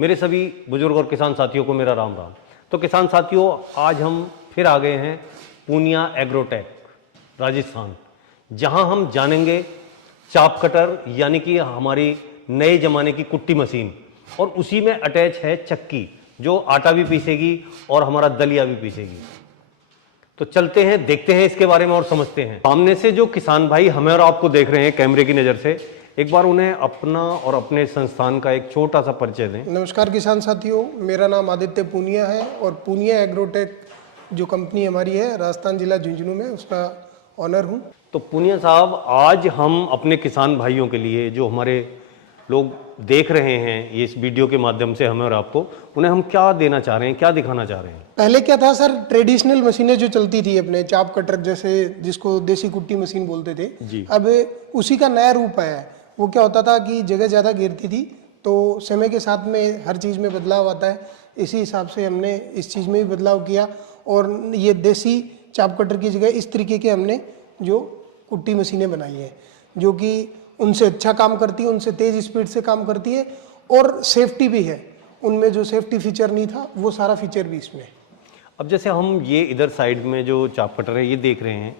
मेरे सभी बुजुर्ग और किसान साथियों को मेरा राम राम। तो किसान साथियों, आज हम फिर आ गए हैं पूनिया एग्रोटेक राजस्थान, जहां हम जानेंगे चाप कटर यानी कि हमारी नए जमाने की कुट्टी मशीन, और उसी में अटैच है चक्की जो आटा भी पीसेगी और हमारा दलिया भी पीसेगी। तो चलते हैं, देखते हैं इसके बारे में और समझते हैं। सामने से जो किसान भाई हमें और आपको देख रहे हैं कैमरे की नज़र से, एक बार उन्हें अपना और अपने संस्थान का एक छोटा सा परिचय दें। नमस्कार किसान साथियों, मेरा नाम आदित्य पूनिया है और पूनिया एग्रोटेक जो कंपनी हमारी है राजस्थान जिला झुंझुनू में, उसका ऑनर हूँ। तो पूनिया साहब, आज हम अपने किसान भाइयों के लिए, जो हमारे लोग देख रहे हैं ये इस वीडियो के माध्यम से हमें और आपको, उन्हें हम क्या देना चाह रहे हैं, क्या दिखाना चाह रहे हैं? पहले क्या था सर, ट्रेडिशनल मशीनें जो चलती थी अपने चाप कटर जैसे, जिसको देसी कुट्टी मशीन बोलते थे जी। अब उसी का नया रूप आया है। वो क्या होता था कि जगह ज़्यादा घेरती थी, तो समय के साथ में हर चीज़ में बदलाव आता है। इसी हिसाब से हमने इस चीज़ में भी बदलाव किया और ये देसी चाप कटर की जगह इस तरीके के हमने जो कुट्टी मशीनें बनाई हैं, जो कि उनसे अच्छा काम करती है, उनसे तेज़ स्पीड से काम करती है और सेफ्टी भी है। उनमें जो सेफ्टी फीचर नहीं था वो सारा फीचर भी इसमें है। अब जैसे हम ये इधर साइड में जो चाप कटर है ये देख रहे हैं,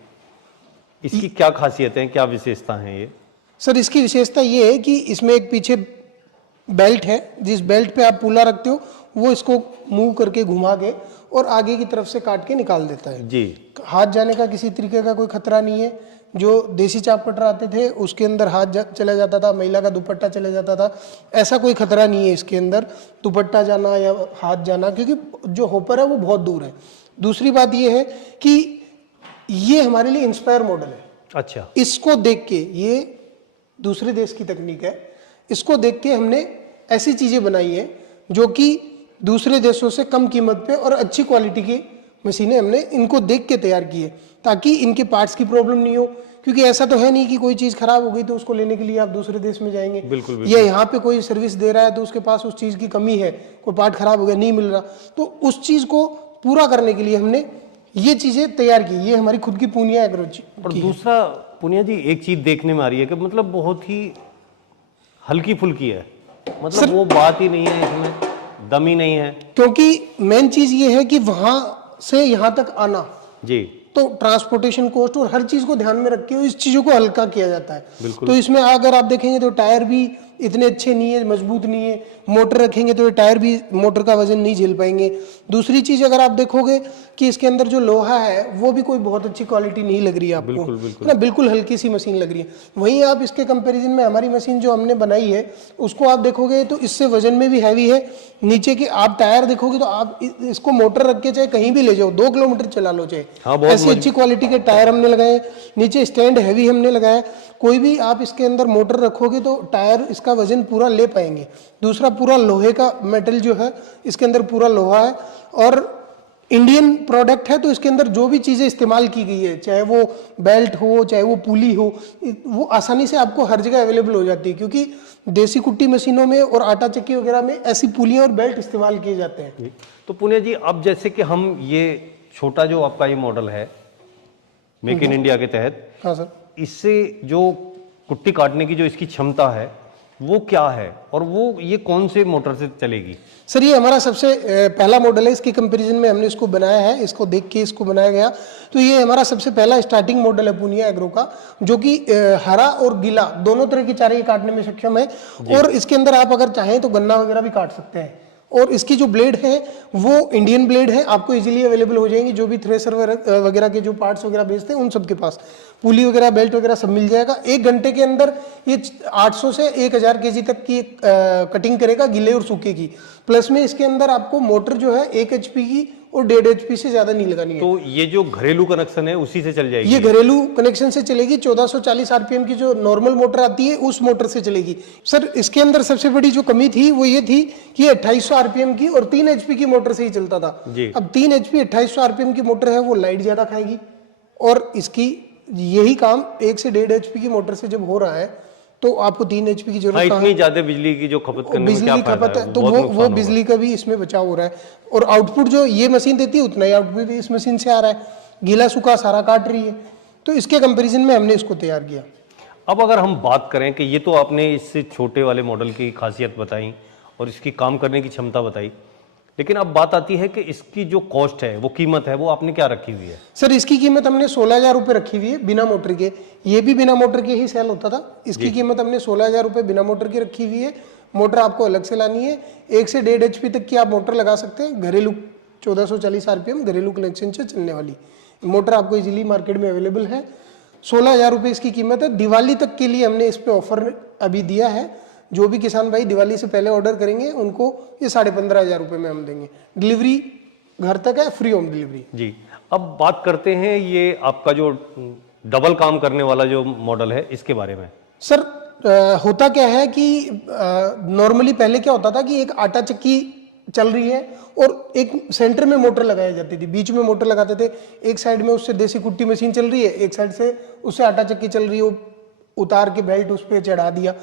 इसकी क्या खासियत है, क्या विशेषता है ये? सर, इसकी विशेषता ये है कि इसमें एक पीछे बेल्ट है, जिस बेल्ट पे आप पूला रखते हो वो इसको मूव करके घुमा के और आगे की तरफ से काट के निकाल देता है जी। हाथ जाने का किसी तरीके का कोई खतरा नहीं है। जो देसी चाप कटर आते थे उसके अंदर हाथ चला जाता था, महिला का दुपट्टा चला जाता था, ऐसा कोई खतरा नहीं है इसके अंदर दुपट्टा जाना या हाथ जाना, क्योंकि जो होपर है वो बहुत दूर है। दूसरी बात ये है कि ये हमारे लिए इंस्पायर मॉडल है। अच्छा। इसको देख के, ये दूसरे देश की तकनीक है, इसको देख के हमने ऐसी चीजें बनाई है जो कि दूसरे देशों से कम कीमत पे और अच्छी क्वालिटी की मशीनें हमने इनको देख के तैयार की है, ताकि इनके पार्ट्स की प्रॉब्लम नहीं हो। क्योंकि ऐसा तो है नहीं कि कोई चीज़ खराब हो गई तो उसको लेने के लिए आप दूसरे देश में जाएंगे। बिल्कुल, बिल्कुल। या यहाँ पे कोई सर्विस दे रहा है तो उसके पास उस चीज़ की कमी है, कोई पार्ट खराब हो गया, नहीं मिल रहा, तो उस चीज़ को पूरा करने के लिए हमने ये चीज़ें तैयार की। ये हमारी खुद की पूनिया एग्रो की। और दूसरा पूनिया जी, एक चीज़ देखने में आ रही है कि मतलब बहुत ही हल्की फुल्की है, मतलब वो बात ही नहीं है, इसमें दम ही नहीं है। क्योंकि मेन चीज़ ये है कि वहाँ से यहाँ तक आना जी, तो ट्रांसपोर्टेशन कॉस्ट और हर चीज को ध्यान में रख के इस चीजों को हल्का किया जाता है। बिल्कुल। तो इसमें अगर आप देखेंगे तो टायर भी इतने अच्छे नहीं है, मजबूत नहीं है। मोटर रखेंगे तो ये टायर भी मोटर का वजन नहीं झेल पाएंगे। दूसरी चीज अगर आप देखोगे कि इसके अंदर जो लोहा है वो भी कोई बहुत अच्छी क्वालिटी नहीं लग रही है आपको। बिल्कुल, बिल्कुल। ना, बिल्कुल हल्की सी मशीन लग रही है। वहीं आप इसके कंपैरिजन में हमारी मशीन जो हमने बनाई है उसको आप देखोगे तो इससे वजन में भी हैवी है। नीचे के आप टायर देखोगे तो आप इसको मोटर रख के चाहे कहीं भी ले जाओ, 2 किलोमीटर चला लो चाहे। हाँ, बहुत ऐसी अच्छी क्वालिटी के टायर हमने लगाए। नीचे स्टैंड हैवी हमने लगाया। कोई भी आप इसके अंदर मोटर रखोगे तो टायर इसका वजन पूरा ले पाएंगे। दूसरा, पूरा लोहे का मेटल जो है इसके अंदर पूरा लोहा है और इंडियन प्रोडक्ट है, तो इसके अंदर जो भी चीज़ें इस्तेमाल की गई है, चाहे वो बेल्ट हो चाहे वो पुली हो, वो आसानी से आपको हर जगह अवेलेबल हो जाती है। क्योंकि देसी कुट्टी मशीनों में और आटा चक्की वगैरह में ऐसी पुलियाँ और बेल्ट इस्तेमाल किए जाते हैं। तो पुनिया जी, अब जैसे कि हम ये छोटा जो आपका ये मॉडल है मेक इन इंडिया के तहत, हाँ सर, इससे जो कुट्टी काटने की जो इसकी क्षमता है वो क्या है, और वो ये कौन से मोटर से चलेगी? सर, ये हमारा सबसे पहला मॉडल है। इसके कंपैरिजन में हमने इसको बनाया है, इसको देख के इसको बनाया गया। तो ये हमारा सबसे पहला स्टार्टिंग मॉडल है पूनिया एग्रो का, जो कि हरा और गीला दोनों तरह की चारे काटने में सक्षम है। और इसके अंदर आप अगर चाहें तो गन्ना वगैरह भी काट सकते हैं। और इसकी जो ब्लेड है वो इंडियन ब्लेड है, आपको इजीली अवेलेबल हो जाएंगी। जो भी थ्रेसर वगैरह के जो पार्ट्स वगैरह बेचते हैं उन सबके पास पुली वगैरह बेल्ट वगैरह सब मिल जाएगा। 1 घंटे के अंदर ये 800 से 1000 केजी तक की कटिंग करेगा, गीले और सूखे की। प्लस में इसके अंदर आपको मोटर जो है 1 HP की और 1.5 HP से ज्यादा नहीं लगानी है। तो ये जो घरेलू कनेक्शन है उसी से चल जाएगी? ये घरेलू कनेक्शन से चलेगी। 1440 RPM की जो नॉर्मल मोटर आती है उस मोटर से चलेगी। सर, इसके अंदर सबसे बड़ी जो कमी थी वो ये थी कि 2800 RPM की और 3 HP की मोटर से ही चलता था जी। अब 3 HP 2800 RPM की मोटर है वो लाइट ज्यादा खाएगी, और इसकी यही काम 1 से 1.5 HP की मोटर से जब हो रहा है तो आपको 3 HP की जरूरत कहाँ है? इतनी ज्यादा बिजली की जो खपत करने में क्या फायदा है? तो वो बिजली का भी इसमें बचाव हो रहा है। और आउटपुट जो ये मशीन देती है उतना ही आउटपुट भी इस मशीन से आ रहा है। गीला सूखा सारा काट रही है। तो इसके कंपैरिजन में हमने इसको तैयार किया। अब अगर हम बात करें कि ये तो आपने इस छोटे वाले मॉडल की खासियत बताई, और इसकी काम करने की क्षमता बताई, लेकिन अब बात आती है कि इसकी जो कॉस्ट है, वो कीमत है, वो आपने क्या रखी हुई है? सर इसकी कीमत हमने 16,000 रुपये रखी हुई है बिना मोटर के। ये भी बिना मोटर के ही सेल होता था। इसकी कीमत हमने 16,000 रुपये बिना मोटर की रखी हुई है। मोटर आपको अलग से लानी है। 1 से 1.5 HP तक की आप मोटर लगा सकते हैं। घरेलू 1440 RPM घरेलू कनेक्शन से चलने वाली मोटर आपको इजीली मार्केट में अवेलेबल है। 16,000 रुपये इसकी कीमत है। दिवाली तक के लिए हमने इस पे ऑफर अभी दिया है। जो भी किसान भाई दिवाली से पहले ऑर्डर करेंगे उनको ये 15,500 रुपये में हम देंगे। डिलीवरी घर तक है, फ्री होम डिलीवरी। जी, अब बात करते हैं ये आपका जो डबल काम करने वाला जो मॉडल है, इसके बारे में। सर होता क्या है कि नॉर्मली पहले क्या होता था कि एक आटा चक्की चल रही है और एक सेंटर में मोटर लगाई जाती थी, बीच में मोटर लगाते थे। एक साइड में उससे देसी कुट्टी मशीन चल रही है, एक साइड से उससे आटा चक्की चल रही है, उतार के बेल्ट उस पर चढ़ा दिया।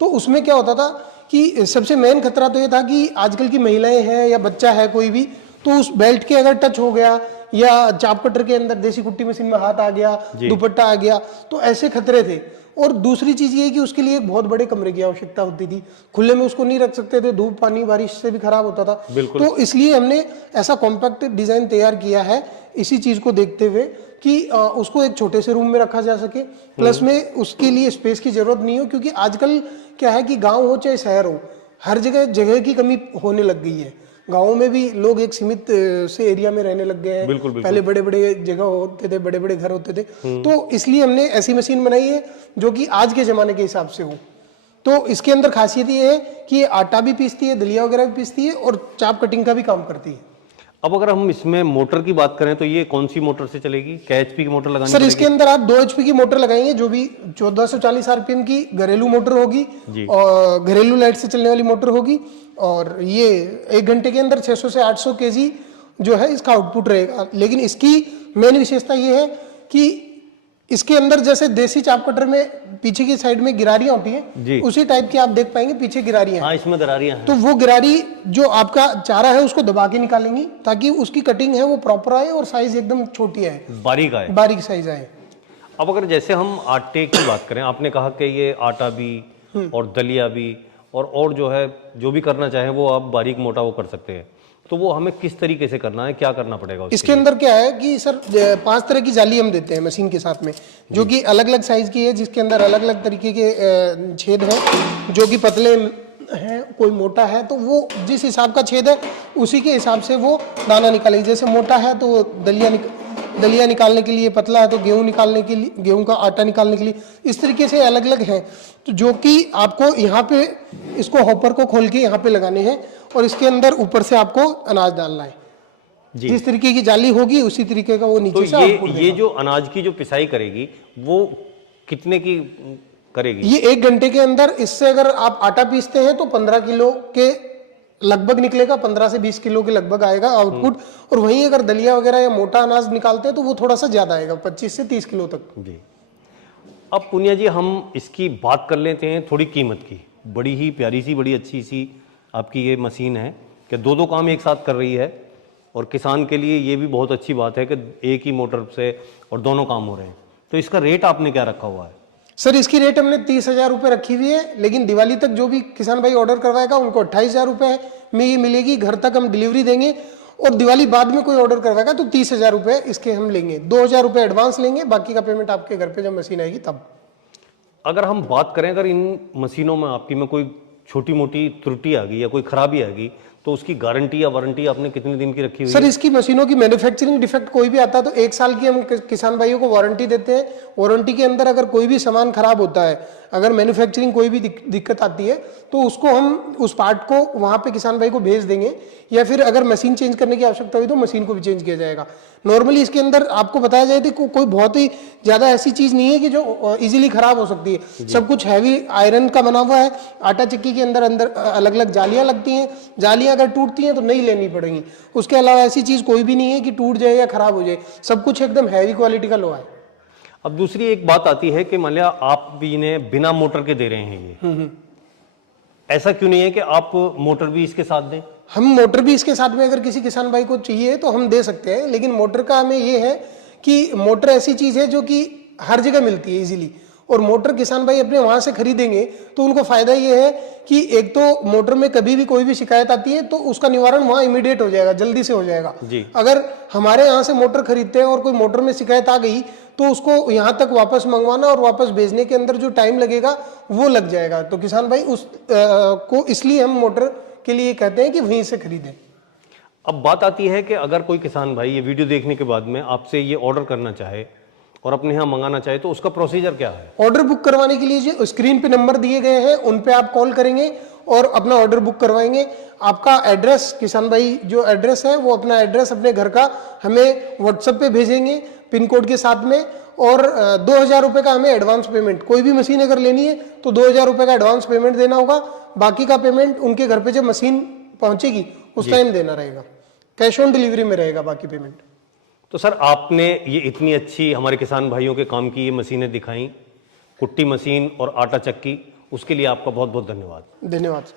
तो उसमें क्या होता था कि सबसे मेन खतरा तो ये था कि आजकल की महिलाएं हैं या बच्चा है कोई भी, तो उस बेल्ट के अगर टच हो गया या चाप कटर के अंदर देसी कुट्टी मशीन में हाथ आ गया, दुपट्टा आ गया, तो ऐसे खतरे थे। और दूसरी चीज ये कि उसके लिए एक बहुत बड़े कमरे की आवश्यकता होती थी। खुले में उसको नहीं रख सकते थे, धूप पानी बारिश से भी खराब होता था। तो इसलिए हमने ऐसा कॉम्पैक्ट डिजाइन तैयार किया है इसी चीज को देखते हुए कि उसको एक छोटे से रूम में रखा जा सके, प्लस में उसके लिए स्पेस की जरूरत नहीं हो। क्योंकि आजकल क्या है कि गांव हो चाहे शहर हो, हर जगह जगह की कमी होने लग गई है। गाँव में भी लोग एक सीमित से एरिया में रहने लग गए हैं। बिल्कुल। पहले बड़े बड़े जगह होते थे, बड़े बड़े घर होते थे। तो इसलिए हमने ऐसी मशीन बनाई है जो कि आज के जमाने के हिसाब से हो। तो इसके अंदर खासियत ये है कि ये आटा भी पीसती है, दलिया वगैरह भी पीसती है और चाप कटिंग का भी काम करती है। अब अगर हम इसमें मोटर की बात करें तो ये कौन सी मोटर से चलेगी? क्या HP की मोटर लगानी सर पड़ेगी? इसके अंदर आप 2 HP की मोटर लगाएंगे, जो भी 1440 RPM की घरेलू मोटर होगी और घरेलू लाइट से चलने वाली मोटर होगी। और ये 1 घंटे के अंदर 600 से 800 kg जो है इसका आउटपुट रहेगा। लेकिन इसकी मेन विशेषता ये है कि इसके अंदर जैसे देसी चाप कटर में पीछे की साइड में गिरारियां होती हैं, उसी टाइप की आप देख पाएंगे पीछे गिरारियां। हाँ, इसमें गिरारियां हैं। तो वो गिरारी जो आपका चारा है उसको दबा के निकालेंगी ताकि उसकी कटिंग है वो प्रॉपर आए और साइज एकदम छोटी आए, बारीक साइज आए। अब अगर जैसे हम आटे की बात करें, आपने कहा कि ये आटा भी और दलिया भी और जो है जो भी करना चाहे वो आप बारीक मोटा वो कर सकते हैं, तो वो हमें किस तरीके से करना है, क्या करना पड़ेगा? इसके अंदर क्या है कि सर 5 तरह की जाली हम देते हैं मशीन के साथ में, जो कि अलग अलग साइज की है, जिसके अंदर अलग अलग तरीके के छेद हैं, जो कि पतले हैं, कोई मोटा है, तो वो जिस हिसाब का छेद है उसी के हिसाब से वो दाना निकालेगी। जैसे मोटा है तो दलिया निकालने के लिए, पतला है तो गेहूं निकालने के लिए, गेहूं का आटा निकालने के लिए, इस तरीके से अलग अलग हैं। तो जो कि आपको यहाँ पे इसको हॉपर को खोल के यहाँ पे लगाने हैं और इसके अंदर ऊपर से आपको अनाज डालना है। जिस तरीके की जाली होगी उसी तरीके का वो नीचे तो से ये जो अनाज की जो पिसाई करेगी वो कितने की करेगी? ये 1 घंटे के अंदर, इससे अगर आप आटा पीसते हैं तो 15 किलो के लगभग निकलेगा, 15 से 20 किलो के लगभग आएगा आउटपुट। और वहीं अगर दलिया वगैरह या मोटा अनाज निकालते हैं तो वो थोड़ा सा ज्यादा आएगा, 25 से 30 किलो तक। जी। अब पुनिया जी, हम इसकी बात कर लेते हैं थोड़ी कीमत की। बड़ी ही प्यारी सी, बड़ी अच्छी सी आपकी ये मशीन है कि दो काम एक साथ कर रही है, और किसान के लिए ये भी बहुत अच्छी बात है कि एक ही मोटर से और दोनों काम हो रहे हैं। तो इसका रेट आपने क्या रखा हुआ है? सर इसकी रेट हमने 30,000 रुपये रखी हुई है, लेकिन दिवाली तक जो भी किसान भाई ऑर्डर करवाएगा उनको 28,000 रुपये में ये मिलेगी। घर तक हम डिलीवरी देंगे, और दिवाली बाद में कोई ऑर्डर करवाएगा तो 30,000 रुपये इसके हम लेंगे। 2,000 रुपये एडवांस लेंगे, बाकी का पेमेंट आपके घर पे जब मशीन आएगी तब। अगर हम बात करें, अगर इन मशीनों में आपकी में कोई छोटी मोटी त्रुटि आ गई या कोई खराबी आ गई, तो उसकी गारंटी या वारंटी आपने कितने दिन की रखी हुई है? सर इसकी मशीनों की मैन्युफैक्चरिंग डिफेक्ट कोई भी आता है तो 1 साल की हम किसान भाइयों को वारंटी देते हैं। वारंटी के अंदर अगर कोई भी सामान खराब होता है, अगर मैन्युफैक्चरिंग कोई भी दिक्कत आती है तो उसको हम उस पार्ट को वहां पे किसान भाई को भेज देंगे, या फिर अगर मशीन चेंज करने की आवश्यकता हुई तो मशीन को भी चेंज किया जाएगा। नॉर्मली इसके अंदर आपको बताया जाए तो कोई बहुत ही ज्यादा ऐसी चीज नहीं है कि जो इजीली खराब हो सकती है। सब कुछ हैवी आयरन का बना हुआ है। आटा चक्की के अंदर अलग अलग जालियां लगती हैं, जालियां अगर टूटती हैं तो नई लेनी पड़ेगी। उसके अलावा ऐसी चीज कोई भी नहीं है कि टूट जाए या खराब हो जाए, सब कुछ एकदम हैवी क्वालिटी का लोहा है। अब दूसरी एक बात आती है कि मान लिया आप भी इन्हें बिना मोटर के दे रहे हैं ये, ऐसा क्यों नहीं है कि आप मोटर भी इसके साथ दें? हम मोटर भी इसके साथ में अगर किसी किसान भाई को चाहिए तो हम दे सकते हैं, लेकिन मोटर का हमें ये है कि मोटर ऐसी चीज है जो कि हर जगह मिलती है इजीली, और मोटर किसान भाई अपने वहां से खरीदेंगे तो उनको फायदा ये है कि एक तो मोटर में कभी भी कोई भी शिकायत आती है तो उसका निवारण वहां इमीडिएट हो जाएगा, जल्दी से हो जाएगा। जी। अगर हमारे यहाँ से मोटर खरीदते हैं और कोई मोटर में शिकायत आ गई तो उसको यहाँ तक वापस मंगवाना और वापस भेजने के अंदर जो टाइम लगेगा वो लग जाएगा। तो किसान भाई उस को इसलिए हम मोटर के लिए कहते हैं कि वहीं से खरीदें। अब बात आती है कि अगर कोई किसान भाई ये वीडियो देखने के बाद में आपसे ये ऑर्डर करना चाहे और अपने यहाँ मंगाना चाहे तो उसका प्रोसीजर क्या है? ऑर्डर बुक करवाने के लिए जो स्क्रीन पे नंबर दिए गए हैं उन पे आप कॉल करेंगे और अपना ऑर्डर बुक करवाएंगे। आपका एड्रेस, किसान भाई जो एड्रेस है वो अपना एड्रेस अपने घर का हमें व्हाट्सएप पे भेजेंगे पिन कोड के साथ में, और 2000 रुपये का हमें एडवांस पेमेंट, कोई भी मशीन अगर लेनी है तो 2000 रुपये का एडवांस पेमेंट देना होगा। बाकी का पेमेंट उनके घर पे जब मशीन पहुंचेगी उस टाइम देना रहेगा, कैश ऑन डिलीवरी में रहेगा बाकी पेमेंट। तो सर आपने ये इतनी अच्छी हमारे किसान भाइयों के काम की ये मशीनें दिखाई, कुट्टी मशीन और आटा चक्की, उसके लिए आपका बहुत बहुत धन्यवाद। धन्यवाद।